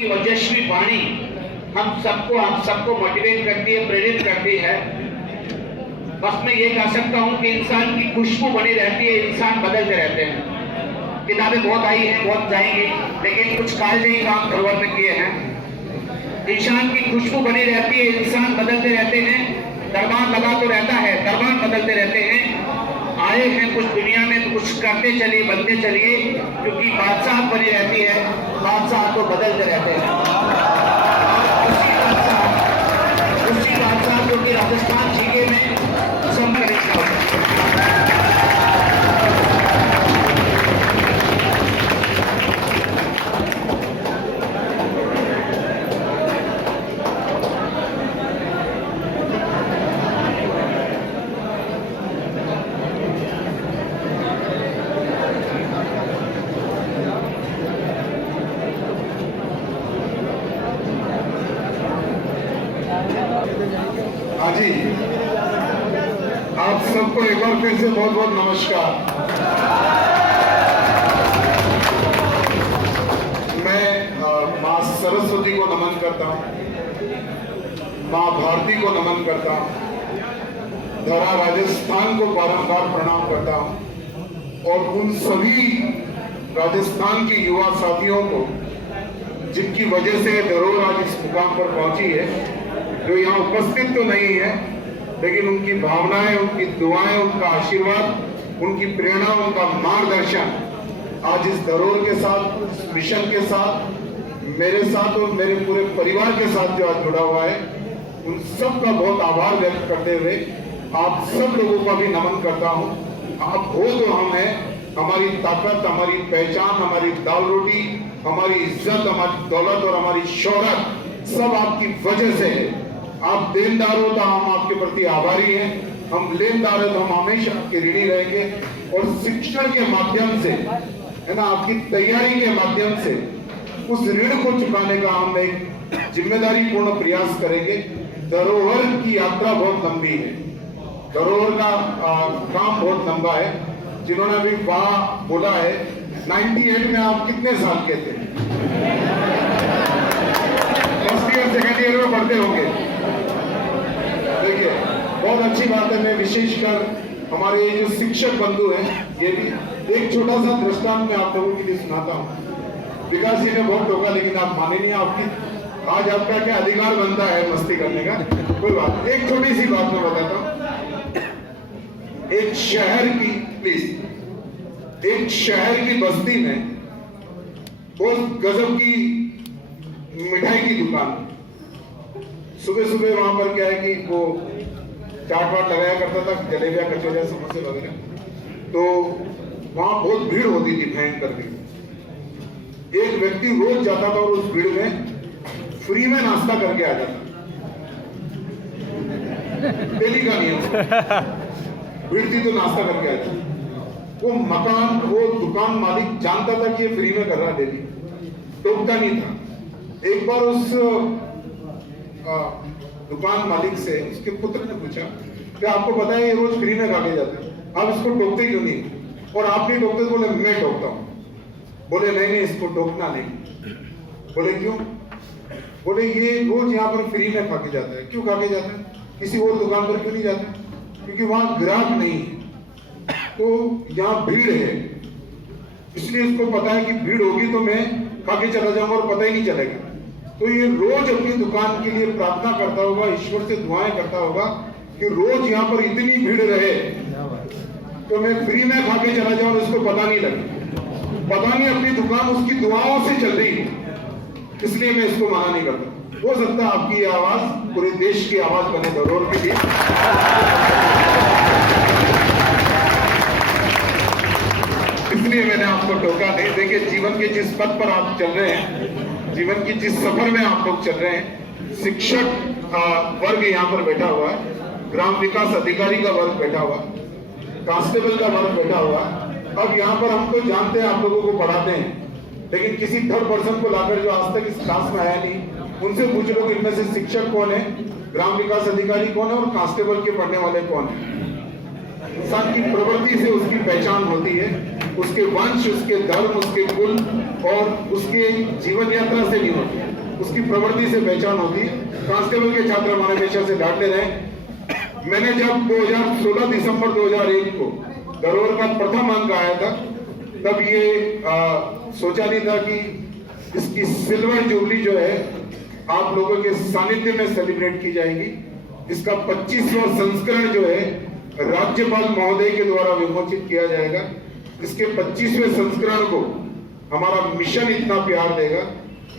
की ओजस्वी वाणी हम सबको आप सबको मोटिवेट करती है, प्रेरित करती है। बस मैं ये कह सकता हूँ कि इंसान की खुशबू बनी रहती है, इंसान बदलते रहते हैं। किताबें बहुत आई हैं, बहुत जाएंगी, लेकिन कुछ कालजयी काम भगवान ने किए हैं। इंसान की खुशबू बनी रहती है, इंसान बदलते रहते हैं। दरबार लगा तो रहता है, दरबार बदलते रहते हैं। आए हैं कुछ दुनिया में तो कुछ करते चलिए, बनते चलिए, क्योंकि बादशाह बनी रहती है, बादशाह तो बदलते रहते हैं। उसी बादशाह जो कि राजस्थान जीके में संकरित होता है। हाँ जी, आप सबको एक बार फिर से बहुत बहुत नमस्कार। मैं माँ सरस्वती को नमन करता हूँ, माँ भारती को नमन करता हूँ, धरा राजस्थान को बारंबार प्रणाम करता हूँ और उन सभी राजस्थान के युवा साथियों को जिनकी वजह से धरोहर आज इस मुकाम पर पहुंची है, जो यहाँ उपस्थित तो नहीं है, लेकिन उनकी भावनाएं, उनकी दुआएं, उनका आशीर्वाद, उनकी प्रेरणा, उनका मार्गदर्शन आज इस धरोहर के साथ, इस मिशन के साथ, मेरे साथ और मेरे पूरे परिवार के साथ जो आज जुड़ा हुआ है, उन सब का बहुत आभार व्यक्त करते हुए आप सब लोगों का भी नमन करता हूँ। आप हो तो हम हैं, हमारी ताकत, हमारी पहचान, हमारी दाल रोटी, हमारी इज्जत, हमारी दौलत और हमारी शोहरत सब आपकी वजह से है। आप देनदार हो तो हम आपके प्रति आभारी हैं, हम लेनदार हैं तो हम हमेशा आपके ऋणी रहेंगे। और शिक्षण के माध्यम से, है ना, आपकी तैयारी के माध्यम से उस ऋण को चुकाने का हम एक जिम्मेदारी पूर्ण प्रयास करेंगे। धरोहर की यात्रा बहुत लंबी है, धरोहर का काम बहुत लंबा है। जिन्होंने अभी वहां बोला है 98 में आप कितने साल के थे? फर्स्ट ईयर सेकेंड ईयर में पढ़ते होंगे। देखिए, बहुत अच्छी बात है। मैं विशेषकर हमारे ये जो शिक्षक बंधु हैं, ये भी एक छोटा सा दृष्टांत मैं आप लोगों के लिए सुनाता हूँ। विकास जी ने बहुत टोका, लेकिन आप माने नहीं। आपकी आज आपका क्या अधिकार बनता है मस्ती करने का, कोई बात। एक छोटी सी बात मैं बताता हूँ। एक शहर की, प्लीज, एक शहर की बस्ती में बहुत गजब की मिठाई की दुकान। सुबह सुबह वहां पर क्या है कि वो चाट वाट लगाया करता था, जलेबियां, कचौरियां, समोसे वगैरह। तो वहां बहुत भीड़ होती थी, भयंकर भीड़। एक व्यक्ति रोज जाता था और उस भीड़ में फ्री में नाश्ता करके आ जाता। डेली का नियम, भीड़ थी तो नाश्ता करके आ जाता। वो दुकान मालिक जानता था कि ये फ्री में कर रहा है, डेली टोकता नहीं था। एक बार उस दुकान मालिक से उसके पुत्र ने पूछा कि आपको पता है ये रोज फ्री में खा के जाते हैं, आप इसको टोकते क्यों नहीं? और आप नहीं टोकते? बोले मैं टोकता हूँ। बोले नहीं नहीं, इसको टोकना नहीं। बोले क्यों? बोले ये रोज यहाँ पर फ्री में खा के जाता है। क्यों खा के जाता है? किसी और दुकान पर क्यों नहीं जाता? क्योंकि वहां ग्राहक नहीं है, तो यहाँ भीड़ है, इसलिए इसको पता है कि भीड़ होगी तो मैं खा के चला जाऊंगा और पता ही नहीं चलेगा। तो ये रोज अपनी दुकान के लिए प्रार्थना करता होगा, ईश्वर से दुआएं करता होगा कि रोज यहाँ पर इतनी भीड़ रहे तो मैं फ्री में खा के चला जाऊं, इसको पता नहीं लगे। पता नहीं अपनी दुकान उसकी दुआओं से चल रही है, इसलिए मैं इसको मना नहीं करता। हो सकता है आपकी आवाज पूरे देश की आवाज बने धरोहर के लिए। इसलिए मैंने आपको टोका नहीं। देखिए, जीवन के जिस पथ पर आप चल रहे हैं, जीवन की जिस सफर में आप लोग चल रहे हैं, शिक्षक वर्ग यहाँ पर बैठा हुआ है, ग्राम विकास अधिकारी का वर्ग बैठा हुआ, कांस्टेबल का वर्ग बैठा हुआ। अब यहाँ पर हम तो जानते हैं, आप लोगों को पढ़ाते हैं, लेकिन किसी थर्ड पर्सन को लाकर जो आज तक इस क्लास में आया नहीं, उनसे पूछ लो कि इनमें से शिक्षक कौन है, ग्राम विकास अधिकारी कौन है और कांस्टेबल के पढ़ने वाले कौन है। इंसान की प्रवृत्ति से उसकी पहचान होती है, उसके वंश, उसके धर्म, उसके कुल और उसके जीवन यात्रा से नहीं होती। उसकी प्रवृत्ति से पहचान होती है। कांस्टेबल के छात्र हमारे हमेशा से डांटते रहे। मैंने जब 2016 दिसंबर 2001 को धरोहर का प्रथम अंक आया था, तब ये सोचा नहीं था कि इसकी सिल्वर जुबली जो है आप लोगों के सानिध्य में सेलिब्रेट की जाएगी। इसका 25वां संस्करण जो है राज्यपाल महोदय के द्वारा विमोचित किया जाएगा। इसके 25वें संस्करण को हमारा मिशन इतना प्यार देगा,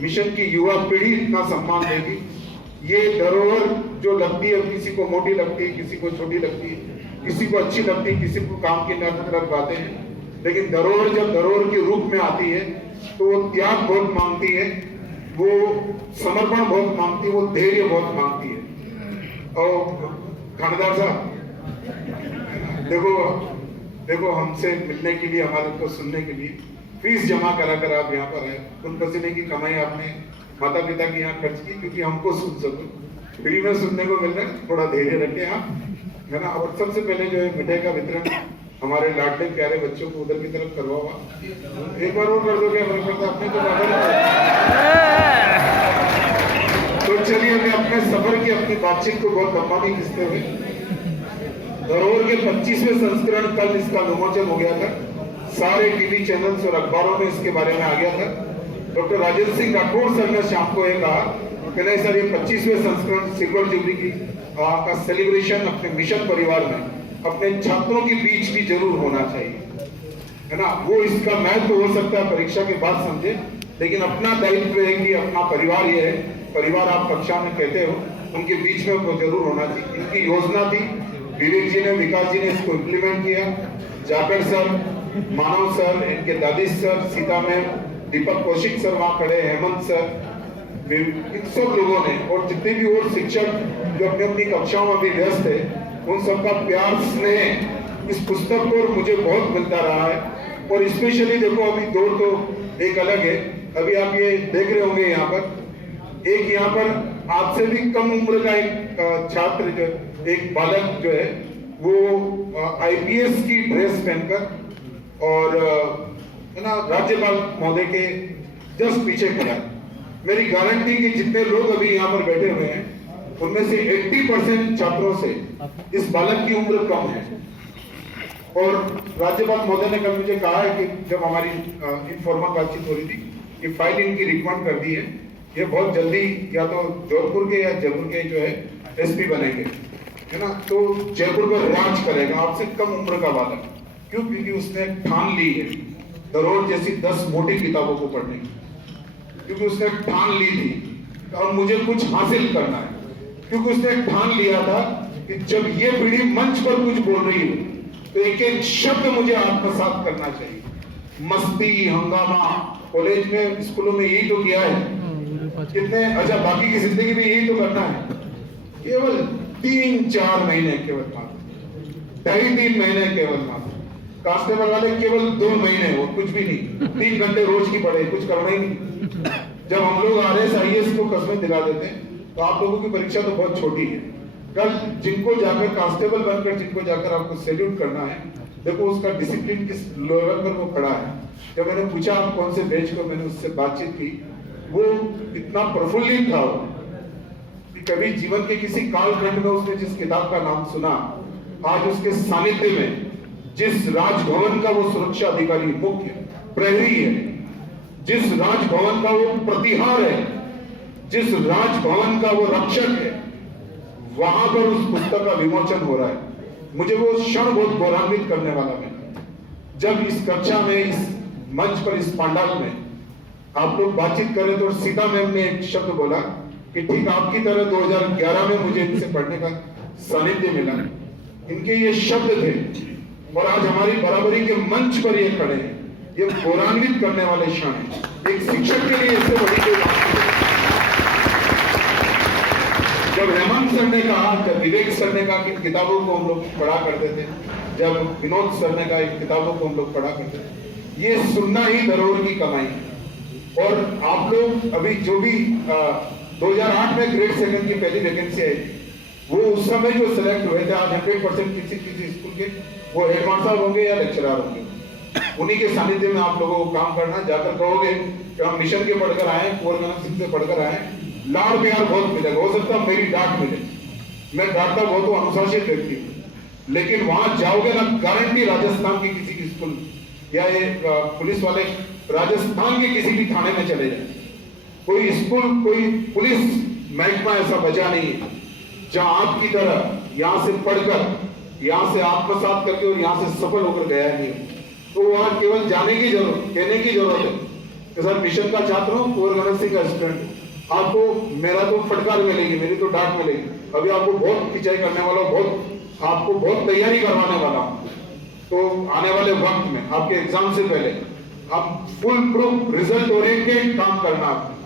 मिशन की युवा पीढ़ी इतना सम्मान देगी। ये धरोहर जो लगती है, किसी को मोटी लगती है, किसी को छोटी लगती है, किसी को अच्छी लगती है, किसी को काम की तरफ बातें हैं, लेकिन धरोहर जब धरोहर के रूप में आती है तो वो त्याग बहुत मांगती है, वो समर्पण बहुत मांगती है, वो धैर्य बहुत मांगती है। और थानेदार साहब देखो हमसे मिलने के लिए, हमारे को सुनने के लिए फीस जमा करा कर आप यहाँ पर आए। उन पसीने की कमाई आपने माता पिता की यहाँ खर्च की क्योंकि हमको सुन सको, फ्री में सुनने को मिल रहा है। थोड़ा धैर्य रखें आप, है ना। और सबसे पहले जो है मिठाई का वितरण हमारे लाडले प्यारे बच्चों को उधर की तरफ करवाओ। एक बार और कर दो क्या फर्क पड़ता है, अपने को तो चलिए मैं अपने सफर की अपनी बातचीत को बहुत लंबा नहीं खींचते हुए, धरोहर के 25वें संस्करण कल इसका विमोचन हो गया था। सारे टीवी चैनल्स और अखबारों में इसके बारे में आ गया था। डॉक्टर राजेंद्र सिंह राठौड़ सर ने शाम को ये कहा कि नहीं सर, ये 25वें संस्करण सिल्वर जुबली की का सेलिब्रेशन अपने मिशन परिवार में अपने छात्रों के बीच भी जरूर होना चाहिए, है ना। वो इसका महत्व हो सकता है परीक्षा के बाद समझे, लेकिन अपना दायित्व है कि अपना परिवार ये है, परिवार आप कक्षा में कहते हो, उनके बीच में वो जरूर होना चाहिए। इनकी योजना थी, विवेक जी ने, विकास जी ने इसको इम्प्लीमेंट किया। जाकर सर, मानव सर, इनके दादी सर, सीता मैम, दीपक कौशिक सर वहां खड़े, हेमंत सर, इन सब लोगों ने और जितने भी और शिक्षक जो अपनी अपनी कक्षाओं में भी व्यस्त है, उन सबका प्यार स्नेह इस पुस्तक पर मुझे बहुत मिलता रहा है। और स्पेशली देखो, अभी दौर तो एक अलग है। अभी आप ये देख रहे होंगे यहाँ पर यहाँ पर आपसे भी कम उम्र का एक छात्र जो, एक बालक जो है वो आईपीएस की ड्रेस पहनकर और है ना राज्यपाल महोदय के जस्ट पीछे खड़ा है। मेरी गारंटी कि जितने लोग अभी यहाँ पर बैठे हुए हैं उनमें से 80% छात्रों से इस बालक की उम्र कम है। और राज्यपाल महोदय ने कल मुझे कहा है कि जब हमारी इनफॉर्मल बातचीत हो रही थी कि फाइल इनकी रिकमेंड कर दी है, ये बहुत जल्दी या तो जोधपुर के या जयपुर के जो है एसपी बनेंगे, है ना। तो जयपुर पर राज करेगा आपसे कम उम्र का बालक। क्यों? क्योंकि उसने ठान ली है धरोहर जैसी 10 मोटी किताबों को पढ़ने की, क्योंकि उसने ठान ली थी और मुझे कुछ हासिल करना है, क्योंकि उसने ठान लिया था कि जब ये पीढ़ी मंच पर कुछ बोल रही हो तो एक एक शब्द मुझे आत्मसात करना चाहिए। मस्ती, हंगामा, कॉलेज में, स्कूलों में यही तो किया है कितने, अच्छा बाकी की जिंदगी में यही तो करना है। केवल 3-4 महीने, केवल 2.5-3 महीने, केवल कांस्टेबल वाले केवल 2 महीने, वो कुछ भी नहीं, 3 घंटे रोज की पढ़ाई, कुछ करना ही नहीं। जब हम लोग RS IAS को कसमें दिला देते हैं तो आप लोगों की परीक्षा तो बहुत छोटी है। कल जिनको जाकर कांस्टेबल बनकर जिनको जाकर आपको सैल्यूट करना है, देखो उसका डिसिप्लिन किस लेवल पर वो खड़ा है। जब मैंने पूछा आप कौन से बेंच को, मैंने उससे बातचीत की, वो इतना प्रफुल्लित था कि कभी जीवन के किसी कालखंड में उसने जिस किताब का नाम सुना, आज उसके सानिध्य में जिस राजभवन का वो सुरक्षा अधिकारी मुख्य प्रहरी है, जिस राजभवन का वो प्रतिहार है, जिस राजभवन का वो रक्षक है, वहां पर उस पुस्तक का विमोचन हो रहा है। मुझे वो क्षण बहुत गौरवान्वित करने वाला मिला जब इस कक्षा में, इस मंच पर, इस पंडाल में आप लोग बातचीत कर रहे थे और सीता मैम ने एक शब्द बोला कि ठीक आपकी तरह 2011 में मुझे इनसे पढ़ने का सानिध्य मिला। इनके ये शब्द थे और आज हमारी बराबरी के मंच पर ये खड़े हैं। ये गौरवान्वित करने वाले क्षण है एक शिक्षक के लिए। इससे बड़ी कोई बात नहीं। जब हेमंत सर ने कहा, जब विवेक सर ने कहा कि किताबों को हम लोग पढ़ा करते थे, जब विनोद सर ने कहा इन किताबों को हम लोग पढ़ा करते थे, ये सुनना ही धरोहर की कमाई है। और आप लोग अभी जो भी 2008 में ग्रेड 2 की पहली वैकेंसी आई थी, वो उस समय जो सिलेक्ट हुए थे, आज 100% किसी स्कूल के वो हेडमास्टर होंगे या लेक्चरर होंगे। उन्हीं के सानिध्य में आप लोगों को काम करना। जाकर कहोगे कि हम मिशन के पढ़कर आए, कुंवर कनक सिंह से पढ़कर आए, लाड़ प्यार बहुत मिलेगा। हो सकता है मेरी डांट मिले, मैं डांटता बहुत हूँ, अनुशासित व्यक्ति हूँ, लेकिन वहां जाओगे ना, गारंटी राजस्थान की किसी की स्कूल या ये पुलिस वाले राजस्थान के किसी भी थाने में चले जाए, कोई स्कूल कोई पुलिस महकमा ऐसा बचा नहीं है जहां आपकी तरह यहां से पढ़कर, यहां से आत्मसात करके और यहां से सफल होकर गया नहीं। तो वहां केवल जाने की जरूरत, कहने की जरूरत है कि सर मिशन का छात्र हूं, कुंवर कनक सिंह का स्टूडेंट, आपको मेरा तो फटकार मिलेगी, मेरी तो डांट मिलेगी, अभी आपको बहुत खिंचाई करने वाला, बहुत आपको बहुत तैयारी करवाने वाला हूं। तो आने वाले वक्त में आपके एग्जाम से पहले आप फुल प्रूफ रिजल्ट ओरिएंटेड काम करना।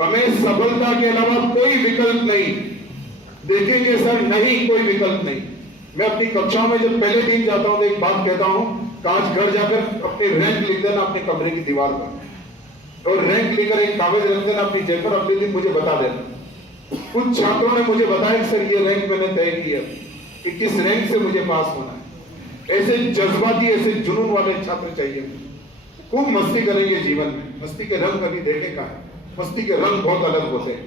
हमें सफलता के अलावा कोई विकल्प नहीं देखेंगे सर, नहीं कोई विकल्प नहीं। मैं अपनी कक्षाओं में जब पहले दिन जाता हूं तो एक बात कहता हूं, आज घर जाकर अपनी रैंक लिख देना अपने कमरे की दीवार पर, और रैंक लिखकर एक कागज रख देना अपनी जेब पर, अगले दिन मुझे बता देना। कुछ छात्रों ने मुझे बताया कि सर ये रैंक मैंने तय की है कि किस रैंक से मुझे पास होना है। ऐसे जज्बाती, ऐसे जुनून वाले छात्र चाहिए। खूब मस्ती करेंगे जीवन में, मस्ती के रंग कभी देखे कहा है, मस्ती के रंग बहुत अलग होते हैं।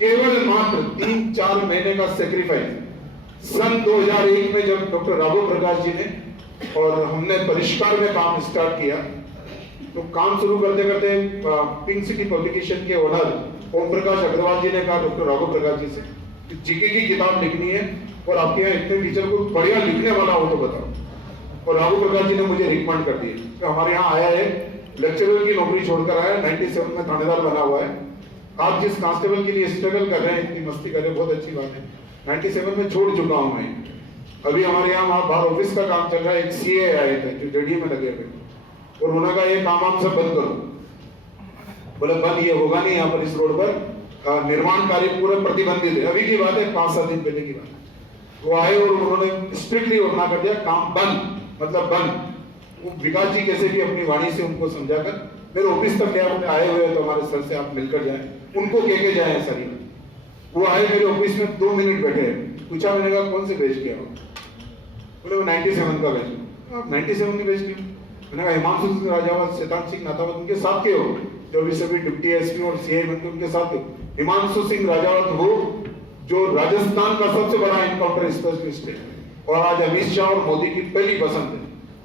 केवल मात्र 3-4 महीने का सेक्रीफाइस। सन 2001 में जब डॉक्टर राघव प्रकाश जी ने और हमने परिष्कार में काम स्टार्ट किया, तो काम शुरू करते करते पिंक सिटी पब्लिकेशन के ओनर ओम प्रकाश अग्रवाल जी ने कहा डॉक्टर राघव प्रकाश जी से कि जीके की किताब लिखनी है और आपके यहाँ इतने टीचर को बढ़िया लिखने वाला हो तो बताओ। और राघव प्रकाश जी ने मुझे रिकमेंड कर दिया कि हमारे यहाँ आया है, लेक्चरर की नौकरी छोड़कर आया, 97 में थानेदार बना हुआ है। आप जिस कांस्टेबल के लिए स्ट्रगल कर रहे हैं, इतनी मस्ती कर रहे हैं, बहुत अच्छी बात है। 97 में छोड़ चुका हूं मैं। अभी हमारे यहाँ वहां बाहर ऑफिस का काम चल रहा है, एक सीए आए थे जो जेडीए में लगे हुए, और उन्होंने कहा ये काम आप सब बंद करो। बोले बंद ये होगा नहीं, यहाँ पर इस रोड पर निर्माण कार्य पूरे प्रतिबंधित है। अभी की बात है, 5-7 दिन पहले की बात है। वो आए और उन्होंने स्ट्रिक्टली मना कर दिया, काम बंद, मतलब बंद। वो विकास जी कैसे भी अपनी वाणी से उनको समझाकर मेरे ऑफिस तक गया, बोले आए हुए तो हमारे सर से आप मिलकर जाएं, उनको कह के जाए सर। वो आए मेरे ऑफिस में 2 मिनट बैठे, पूछा, मैंने कहा कौन से बैच किया हो? बोले वो 97 का बैच। आप 97 की बैच किया? मैंने कहा हिमांशु सिंह राजावत, शैतान सिंह नाथावत उनके साथ के हो, जो भी सभी डिप्टी एसपी और सीआई बनते उनके साथ के। हिमांशु सिंह राजावत वो जो राजस्थान का सबसे बड़ा एनकाउंटर स्पेशलिस्ट है और आज अमित शाह और मोदी की पहली पसंद है।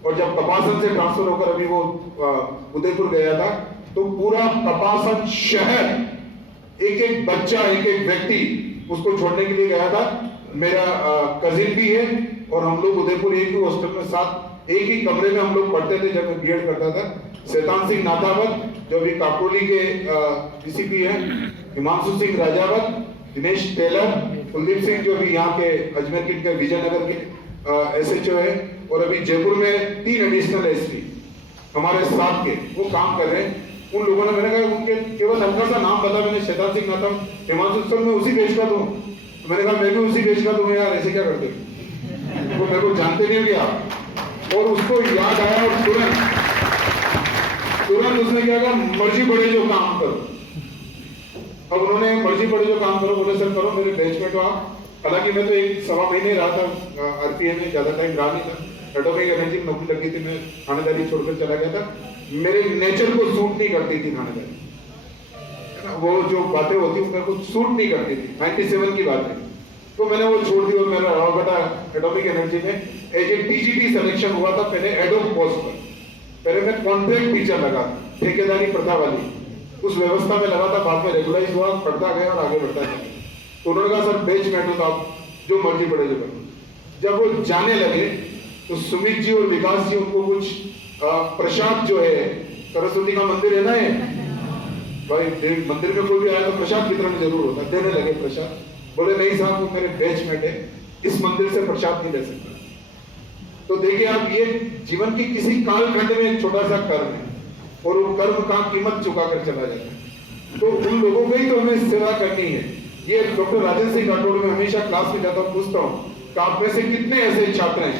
और जब कपासन से ट्रांसफर होकर अभी वो उदयपुर गया था, तो पूरा कपासन शहर, एक एक बच्चा, एक एक व्यक्ति उसको छोड़ने के लिए गया था। मेरा कजिन भी है और हम लोग उदयपुर एक ही हॉस्टल में साथ एक ही कमरे में हम लोग पढ़ते थे जब मैं बीएड करता था। शैतान सिंह नाथावत जो अभी काकोली के डीसीपी हैं, हिमांशु सिंह राजावत, दिनेश टेलर, कुलदीप सिंह जो भी यहाँ के अजमेर के विजयनगर के एसएचओ है, और अभी जयपुर में 3 एडिशनल एसपी हमारे साथ के वो काम कर रहे हैं। उन लोगों ने, मैंने कहा उनके केवल हल्का सा नाम बता, मैंने शैतान सिंह नाथावत, हिमांशु सर मैं उसी देश का दूं। मैंने कहा मैं भी उसी देश का दूं यार, ऐसे क्या करते हो? तो मेरे को जानते नहीं भी आप। और उसको याद आया और तुरंत उसने क्या कहा, मर्जी पड़े जो काम करो। अब उन्होंने मर्जी पड़े जो काम करो बोले, सर करो, मेरे बैचमेट हो आप। हालांकि मैं तो 1-1.25 महीने रहा था आरपीएम में, ज्यादा टाइम रहा नहीं था। एटॉमिक एनर्जी में नौकरी लगी थी, मैं थानेदारी छोड़कर चला गया था। मेरे नेचर को सूट नहीं करती थी थानेदारी, वो जो बातें होती मेरे को सूट नहीं करती थी। 97 की बात है, तो मैंने वो छोड़ दी और मेरा बेटा एटॉमिक एनर्जी में एज ए टीजीटी सिलेक्शन हुआ था। पहले एडोक पोस्ट पर, पहले मैं कॉन्ट्रैक्ट टीचर लगा, ठेकेदारी प्रथा वाली उस व्यवस्था में लगा था। बाद में रेगुलाइज हुआ, पढ़ता गया और आगे बढ़ता गया। तो उन्होंने कहा सर बैचमेट हो तो आप जो मर्जी पड़े जो करो। जब वो जाने लगे तो सुमित जी और विकास जी उनको कुछ प्रसाद जो है, सरस्वती का मंदिर है ना, ये भाई मंदिर में कोई भी आया तो प्रसाद वितरण जरूर होता, देने लगे प्रसाद। बोले नहीं साहब वो मेरे बैचमेट है, इस मंदिर से प्रसाद नहीं ले सकता। तो देखिए आप, ये जीवन की किसी कालखंड में एक छोटा सा कर्म है और वो कर्म का कीमत चुका कर चला जाता है। तो उन लोगों को ही तो हमें सेवा करनी है। ये डॉक्टर राजेंद्र सिंह राठौड़ में हमेशा क्लास में जाता हूँ, पूछता हूँ कि आप में से कितने ऐसे छात्र हैं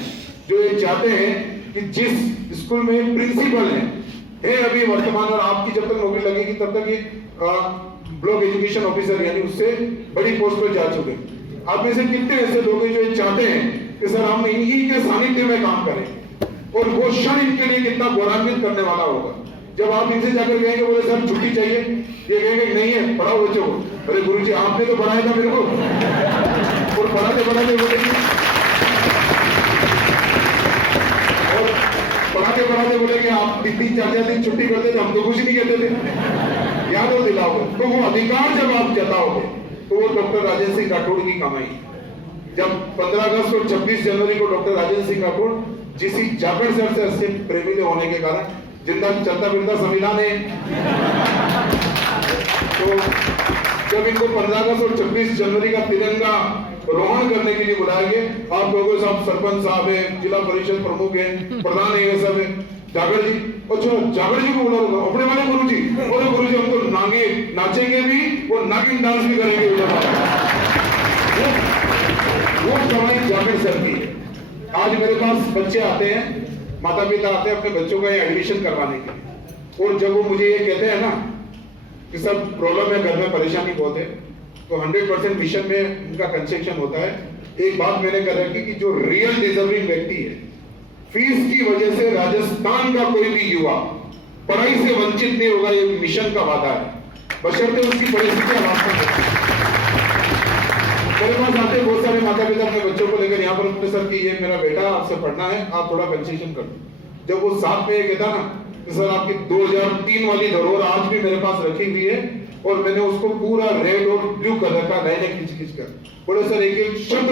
जो ये चाहते हैं कि जिस स्कूल में प्रिंसिपल है अभी वर्तमान, और आपकी जब तक नौकरी लगेगी तब तक ये ब्लॉक एजुकेशन ऑफिसर यानी उससे बड़ी पोस्ट पर जा चुके। आप में से कितने ऐसे लोग हैं जो ये चाहते हैं कि सर हम इन्हीं के सानिध्य में काम करें? और वो क्षण इनके लिए कितना गौरवान्वित करने वाला होगा। जब आप इनसे जाकर कहेंगे बोले सर छुट्टी चाहिए, ये कहेंगे नहीं है पढ़ाओ बच्चों को। अरे गुरुजी आपने तो पढ़ाया था मेरे को, और पढ़ाते पढ़ाते बोलेंगे, और पढ़ाते पढ़ाते बोलेंगे आप 3-4 दिन छुट्टी करते थे, हम तो कुछ नहीं कहते थे। याद हो दिलाओगे तो वो अधिकार जब आप जताओगे तो वो डॉक्टर राजेंद्र सिंह राठौड़ की कमाई। जब 15 अगस्त और 26 जनवरी को डॉक्टर राजेंद्र सिंह राठौड़ जिस जागरण सर से अच्छे प्रेमी होने के कारण जिंदा चलता फिरता संविधान है, तो जब इनको 15 अगस्त और 26 जनवरी का तिरंगा रोहण करने के लिए बुलाया गया, आप लोगों साहब सरपंच साहब है, जिला परिषद प्रमुख है, प्रधान है, ये सब है, जागरण जी, अच्छा जागरण जी को बुला लो अपने वाले गुरु जी, बोले गुरु जी हम तो नागे नाचेंगे भी और नागिन डांस भी करेंगे। वो कमाई जागरण सर की है। आज मेरे पास बच्चे आते हैं, माता पिता आते हैं अपने बच्चों का एडमिशन करवाने के लिए, और जब वो मुझे ये कहते हैं ना कि सब प्रॉब्लम है, घर में परेशानी बहुत है, तो 100% मिशन में उनका कंसेशन होता है। एक बात मैंने कर रखी कि जो रियल डिजर्विंग व्यक्ति है, फीस की वजह से राजस्थान का कोई भी युवा पढ़ाई से वंचित नहीं होगा, ये मिशन का वादा है, बशर्ते उसकी परिस्थितियां वास्तव। मेरे पास आते बहुत सारे माता पिता अपने बच्चों को लेकर यहाँ पर अपने सर कि ये मेरा बेटा आपसे पढ़ना है, आप थोड़ा कंसेशन कर दो। जब वो साथ में ये कहता ना कि सर आपकी 2003 वाली धरोहर आज भी मेरे पास रखी हुई है और मैंने उसको पूरा रेड और ब्लू कर रखा, लाइनें खींच खींच कर, बोले सर एक एक शब्द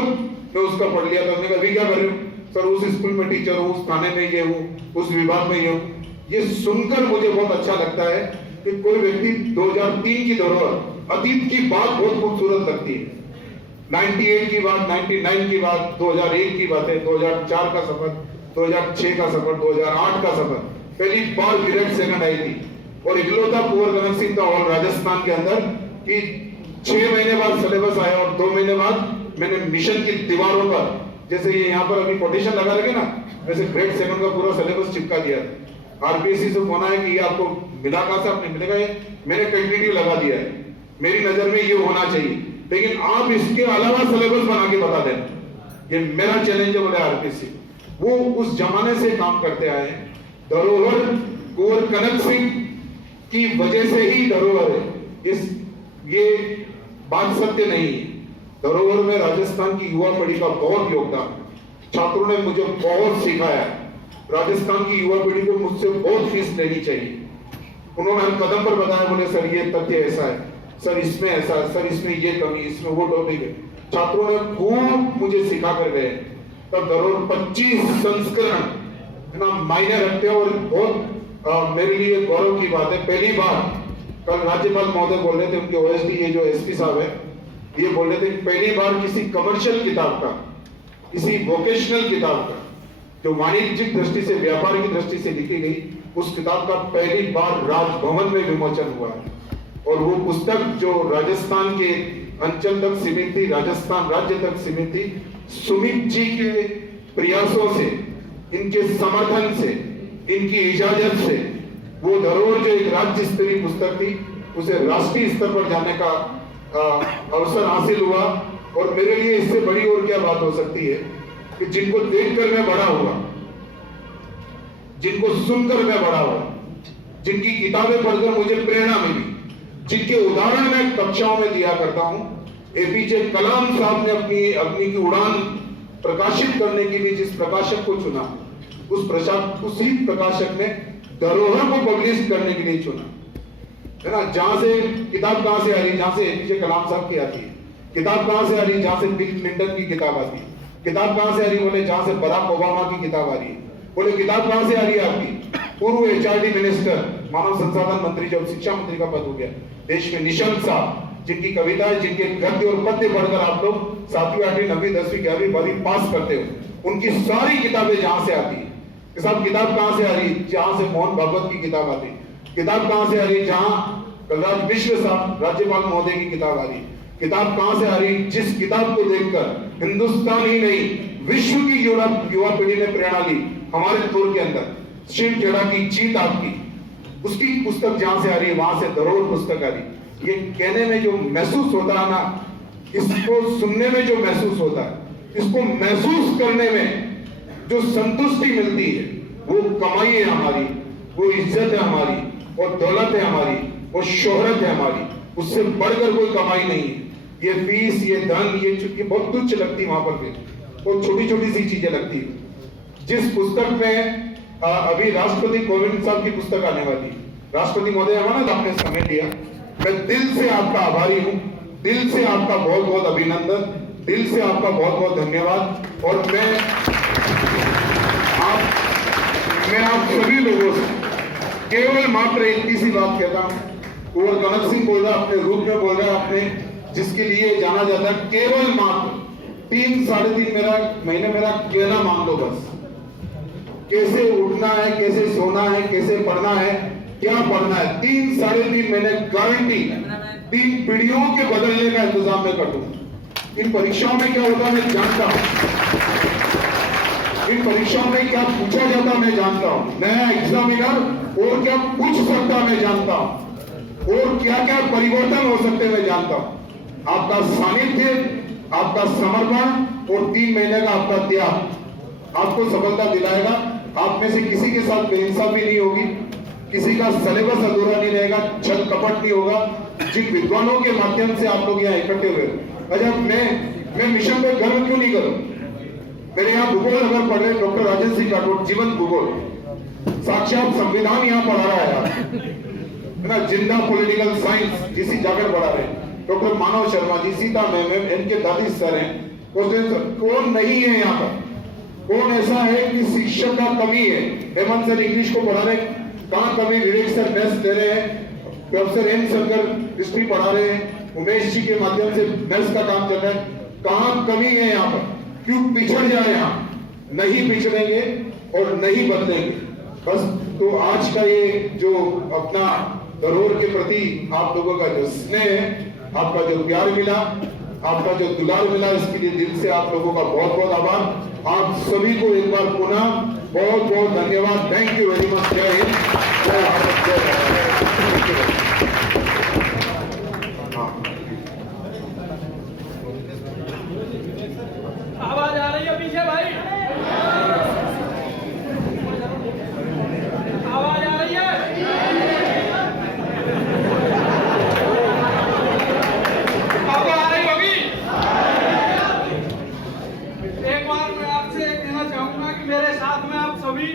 मैं उसका पढ़ लिया था। मैंने अभी क्या कर रहे हो सर? उस स्कूल में टीचर हूँ, उस थाने में ये हूँ, उस विभाग में ये हूँ। ये सुनकर मुझे बहुत अच्छा लगता है कि कोई व्यक्ति 2003 की धरोहर, अतीत की बात बहुत खूबसूरत लगती है, 98 की बात, 99 की बात, 2001 की बात है, 2004 का सफर, 2006 का सफर, 2008 का सफर, पहली बार ग्रेड सेकंड आई थी, और इकलौता कुंवर कनक सिंह था और राजस्थान के अंदर कि 6 महीने बाद सिलेबस आया और 2 महीने बाद मैंने मिशन की दीवारों पर, जैसे ये यहाँ पर अभी कोटेशन लगा रखे ना, वैसे ग्रेड सेकंड का पूरा सिलेबस चिपका दिया था। आरपीएससी से फोन आया कि ये आपको मिला कहां से? आपने मिलेगा, ये मैंने टेक्निकली लगा दिया है, मेरी नजर में ये होना चाहिए, लेकिन आप इसके अलावा सिलेबस बना के बता देना, ये मेरा चैलेंज है। बोले आरपीएससी, वो उस जमाने से काम करते आए हैं। धरोहर कुंवर कनक सिंह की वजह से ही धरोहर है, ये बात सत्य नहीं है। धरोहर में राजस्थान की युवा पीढ़ी का बहुत योगदान, छात्रों ने मुझे बहुत सिखाया। राजस्थान की युवा पीढ़ी को मुझसे बहुत फीस लेनी चाहिए। उन्होंने हर कदम पर बताया, बोले सर ये तथ्य ऐसा है, सर इसमें ऐसा है, सर इसमें ये कमी, इसमें वो टॉपिक है। छात्रों ने खूब मुझे सिखा कर गए। तब धरोहर 25 संस्करण ना मायने रखते हैं, और बहुत मेरे लिए गौरव की बात है। पहली बार कल राज्यपाल महोदय बोल रहे थे, उनके ओएसडी ये जो एसपी साहब है, ये बोल रहे थे कि पहली बार किसी कमर्शियल किताब का, किसी वोकेशनल किताब का, जो वाणिज्यिक दृष्टि से, व्यापार की दृष्टि से लिखी गई, उस किताब का पहली बार राजभवन में विमोचन हुआ है। और वो पुस्तक जो राजस्थान के अंचल तक सीमित थी, राजस्थान राज्य तक सीमित थी, सुमित जी के प्रयासों से, इनके समर्थन से, इनकी इजाजत से, वो धरोहर जो एक राज्य स्तरीय पुस्तक थी, उसे राष्ट्रीय स्तर पर जाने का अवसर हासिल हुआ। और मेरे लिए इससे बड़ी और क्या बात हो सकती है कि जिनको देखकर मैं बड़ा हुआ, जिनको सुनकर मैं बड़ा हुआ, जिनकी किताबें पढ़कर मुझे प्रेरणा मिली, जिनके उदाहरण मैं कक्षाओं में दिया करता हूं। एपीजे कलाम साहब ने अपनी अग्नि की उड़ान प्रकाशित करने के लिए जिस प्रकाशक को चुना, उसी प्रकाशक ने धरोहर को पब्लिश करने के लिए चुना, है ना। जहां से किताब कहां से आ रही? जहां से एपीजे कलाम साहब की आती है। किताब कहां से आ रही? जहां से बिल क्लिंटन की किताब आती है। किताब कहां से आ रही? बोले जहां से बराक ओबामा की किताब आ रही है। बोले किताब कहां से आ रही है आपकी? पूर्व एचआरडी मिनिस्टर, मानव संसाधन मंत्री, जब शिक्षा मंत्री का पद हो गया देश में, निशंक साहब, जिनकी कविताएं, जिनके गद्य और पद्य पढ़कर आप लोग 7वीं 8वीं 9वीं 10वीं 11वीं 12वीं पास करते हो, उनकी सारी किताबें जहां से आती है। साहब किताब कहां से आ रही? जहां से मोहन भागवत की किताब आती है। किताब कहां से आ रही? जहां कलराज मिश्र साहब राज्यपाल महोदय की किताब आ रही। किताब कहां से आ रही? जिस किताब को देखकर हिंदुस्तान ही नहीं, विश्व की युवा पीढ़ी ने प्रेरणा ली। हमारे दौर के अंदर शिव खेड़ा की जीत आपकी, उसकी पुस्तक जहां से आ रही है, वहां से धरोहर पुस्तक आ रही। ये कहने में जो महसूस होता है ना, इसको सुनने में जो महसूस होता है, इसको महसूस करने में जो संतुष्टि मिलती है, वो कमाई है हमारी, वो इज्जत है हमारी, वो दौलत है हमारी, वो शोहरत है हमारी, उससे बढ़कर कोई कमाई नहीं है। ये फीस, ये धन, ये चूंकि बहुत तुच्छ लगती वहां पर भी, वो छोटी छोटी सी चीजें लगती है। जिस पुस्तक में अभी राष्ट्रपति कोविंद साहब की पुस्तक आने वाली, राष्ट्रपति महोदय हमारा आपने समय दिया, मैं दिल से आपका आभारी हूं, दिल से आपका बहुत बहुत अभिनंदन, दिल से आपका बहुत बहुत धन्यवाद। और मैं आप सभी लोगों से केवल मात्र एक सी बात कहता हूं, कुंवर कनक सिंह बोल रहा, अपने रूप में बोल रहा, अपने जिसके लिए जाना जाता है, केवल मात्र 3 साढ़े 3 महीने मेरा कहना मान लो बस। कैसे उठना है, कैसे सोना है, कैसे पढ़ना है, क्या पढ़ना है, 3 साढ़े 3 महीने गारंटी 3 पीढ़ियों के बदलने का इंतजाम मैं कर दूंगा। इन परीक्षाओं में क्या होता मैं जानता हूं, इन परीक्षाओं में क्या पूछा जाता मैं जानता हूं, नया एग्जामिनर और क्या पूछ सकता मैं जानता हूं, और क्या क्या परिवर्तन हो सकते मैं जानता हूं। आपका सानिध्य, आपका समर्पण और 3 महीने का आपका त्याग आपको सफलता दिलाएगा। आप में से किसी के साथ बेइंसाफी नहीं होगी, किसी का सिलेबस अधूरा नहीं रहेगा, छल कपट नहीं होगा। जिन विद्वानों के माध्यम से आप लोग यहाँ इकट्ठे हुए, अच्छा मैं मिशन पे गर्व क्यों नहीं करूं? मेरे यहाँ भूगोल अगर पढ़ रहे डॉक्टर राजेंद्र सिंह राठौड़, जीवन भूगोल, साक्षात संविधान यहाँ पढ़ा रहा है है ना, जिंदा पॉलिटिकल साइंस जिसी जाकर पढ़ा रहे, डॉक्टर मानव शर्मा जी, सीता मैम, इनके दादी सर हैं, कौन नहीं है यहाँ पर? कौन ऐसा है कि शिक्षक का कमी है? हेमंत सर इंग्लिश को पढ़ा रहे, कहाँ कमी? विवेक सर मैथ्स दे रहे हैं, प्रोफेसर एन शंकर हिस्ट्री पढ़ा रहे हैं, उमेश जी के माध्यम से मैथ्स का काम चल रहा है। कहाँ कमी है यहाँ पर? क्यों पिछड़ जाए? यहाँ नहीं पिछड़ेंगे और नहीं बदलेंगे बस। तो आज का ये जो अपना धरोहर के प्रति आप लोगों का जो स्नेह है, आपका जो प्यार मिला, आपका जो दुलार मिला, इसके लिए दिल से आप लोगों का बहुत बहुत आभार। आप सभी को एक बार पुनः बहुत बहुत धन्यवाद। Thank you very much. जय हिंद, जय भारत, जय भारत। आवाज आ रही है पीछे भाई? आवाज आ रही है? आपको आ रही होगी? एक बार मैं आपसे कहना चाहूंगा कि मेरे साथ में आप सभी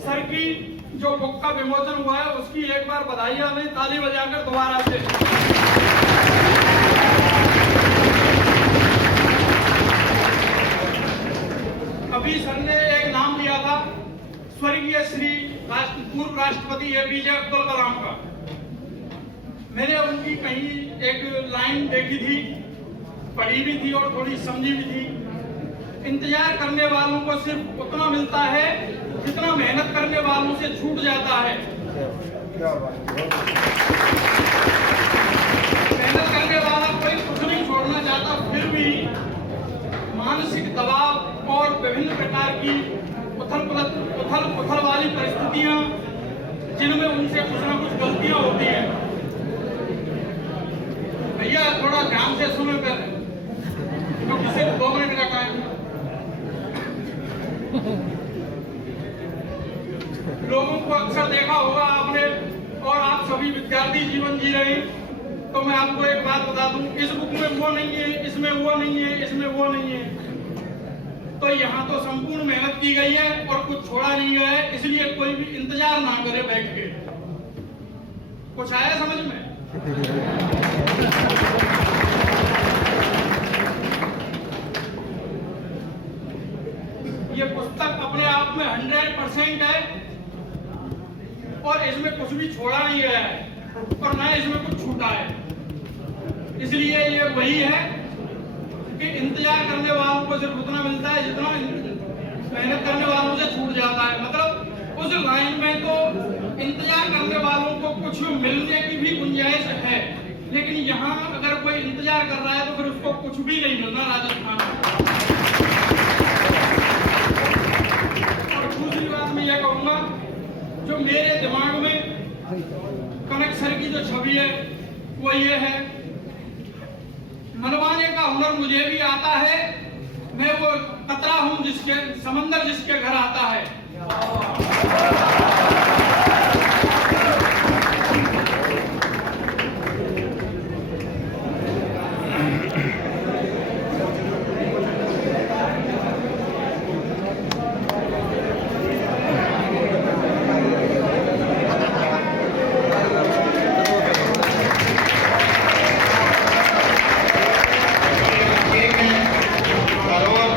सर की जो बुक का विमोचन हुआ है उसकी एक बार बधाई हमें ताली बजाकर दोबारा से। अभी सर ने एक नाम लिया था स्वर्गीय श्री पूर्व राष्ट्रपति एपीजे अब्दुल कलाम का। मैंने उनकी कहीं एक लाइन देखी थी, पढ़ी भी थी और थोड़ी समझी भी थी। इंतजार करने वालों को सिर्फ उतना मिलता है जितना मेहनत करने वालों से छूट जाता है। मेहनत करने वाला कोई कुछ नहीं छोड़ना चाहता, फिर भी मानसिक दबाव और विभिन्न प्रकार की उथल वाली परिस्थितियां जिनमें उनसे कुछ ना कुछ गलतियां होती हैं। भैया थोड़ा ध्यान से सुनो पहले, क्योंकि सिर्फ 2 मिनट का टाइम। लोगों को अक्सर देखा होगा आपने, और आप सभी विद्यार्थी जीवन जी रहे हैं, तो मैं आपको एक बात बता दूं, इस बुक में वो नहीं है, इसमें वो नहीं है, इसमें वो नहीं है। तो यहाँ तो संपूर्ण मेहनत की गई है और कुछ छोड़ा नहीं गया है, इसलिए कोई भी इंतजार ना करे बैठ के। कुछ आया समझ में? ये पुस्तक अपने आप में 100% है और इसमें कुछ भी छोड़ा नहीं गया है और न इसमें कुछ छूटा है। इसलिए ये वही है कि इंतजार करने वालों को सिर्फ उतना मिलता है जितना मेहनत करने वालों से छूट जाता है। मतलब उस लाइन में तो इंतजार करने वालों को कुछ मिलने की भी गुंजाइश है, लेकिन यहाँ अगर कोई इंतजार कर रहा है तो फिर उसको कुछ भी नहीं मिलना राजस्थान में। और दूसरी बात मैं यह कहूँगा, जो मेरे दिमाग में कनक सर की जो छवि है वो ये है, मनवाने का हुनर मुझे भी आता है, मैं वो कतरा हूं जिसके समंदर जिसके घर आता है, केक है और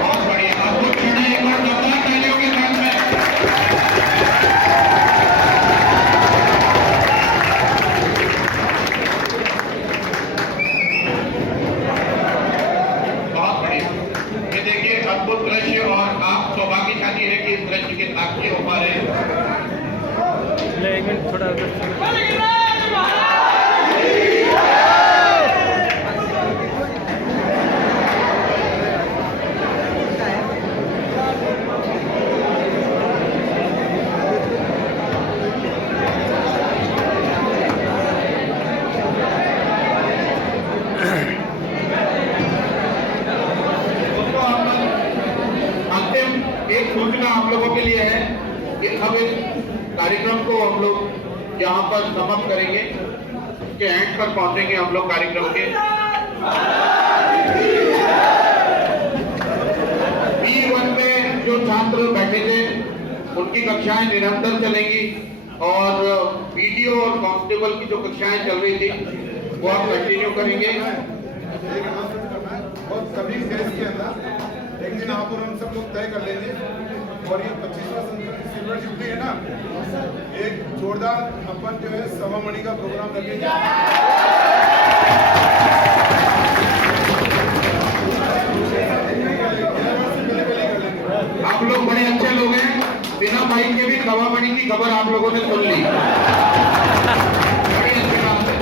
बहुत बढ़िया, आपको खड़े एक बार जोरदार तालियों के साथ में। बहुत बढ़िया, ये देखिए अद्भुत दृश्य और आप सौभाग्यशाली है कि इस दृश्य के साक्षी हो पा रहे हैं। एक मिनट थोड़ा उधर से। बलराज महाराज दोस्तों, अंतिम एक सूचना आप लोगों के लिए है कि अब इस कार्यक्रम को हम लोग यहाँ पर समाप्त करेंगे, के एंड पर पहुंचेंगे हम लोग कार्यक्रम के। B1 में जो छात्र बैठे थे उनकी कक्षाएं निरंतर चलेंगी और वीडियो और कांस्टेबल की जो कक्षाएं चल रही थी वो आप कंटिन्यू करेंगे। और सभी देश के अंदर एक दिन यहाँ पर हम सब लोग तय कर लेंगे और ये 25वां सिल्वर जुबली है ना, एक जोरदार अपन जो है सवा मणि का प्रोग्राम रखेंगे। आप लोग बड़े अच्छे लोग हैं, बिना भाई के भी कवामणि की खबर आप लोगों ने सुन ली। बड़े अच्छे काम है।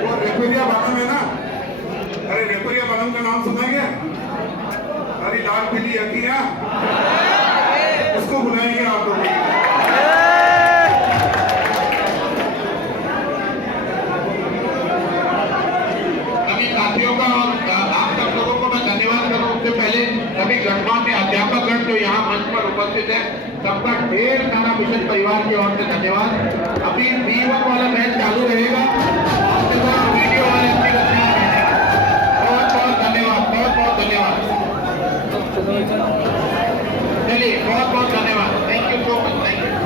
वो रेफरिया बानम है ना, अरे रेफरिया बानम का नाम सुना क्या? अरे लाल पीली अखियां, उसको बुलाएंगे आप लोग। सभी साथियों का और आप सब लोगों को मैं धन्यवाद कर रहा हूँ। उससे पहले सभी गणमान्य अध्यापकगण जो यहाँ मंच पर उपस्थित है, सबका ढेर सारा मिशन परिवार की ओर से धन्यवाद। अभी B1 वाला मैच चालू रहेगा, उसके बाद वीडियो वाले अपनी गतिविधियां करेंगे। बहुत बहुत धन्यवाद, बहुत बहुत धन्यवाद। चलिए, बहुत बहुत धन्यवाद। Thank you so much, thank you.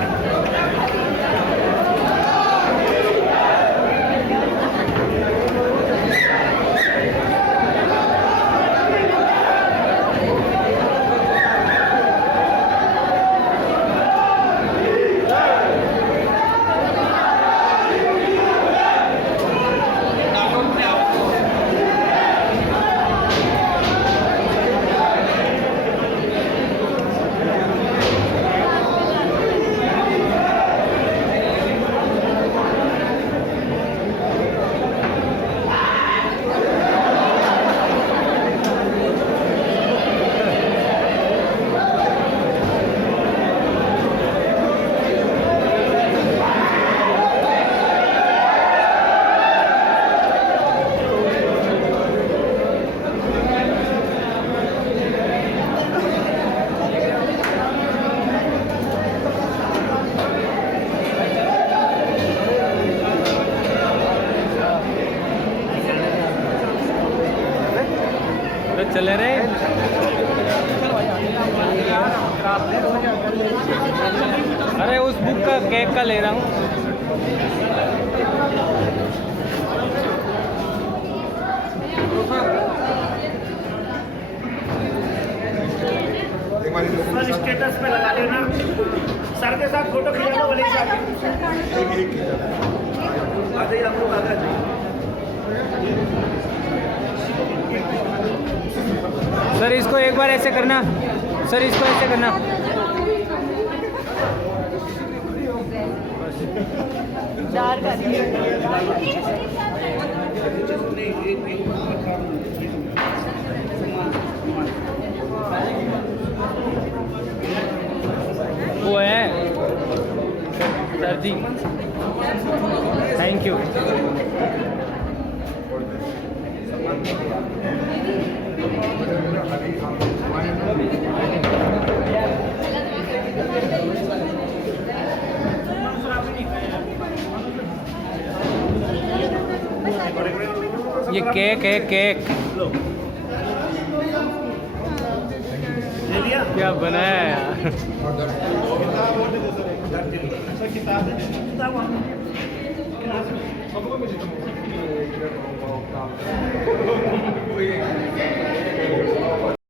चले रहे। अरे उस बुक का केक का ले रहा हूँ। सर स्टेटस पे लगा लेना, सर के साथ फोटो खिंचा लो वाले साथ। आ जाइए आप लोग, आ जाइए। सर इसको एक बार ऐसे करना, सर इसको ऐसे करना। वो है सर्दी। ये केक है केक। ले लिया क्या बनाया है यार। किताब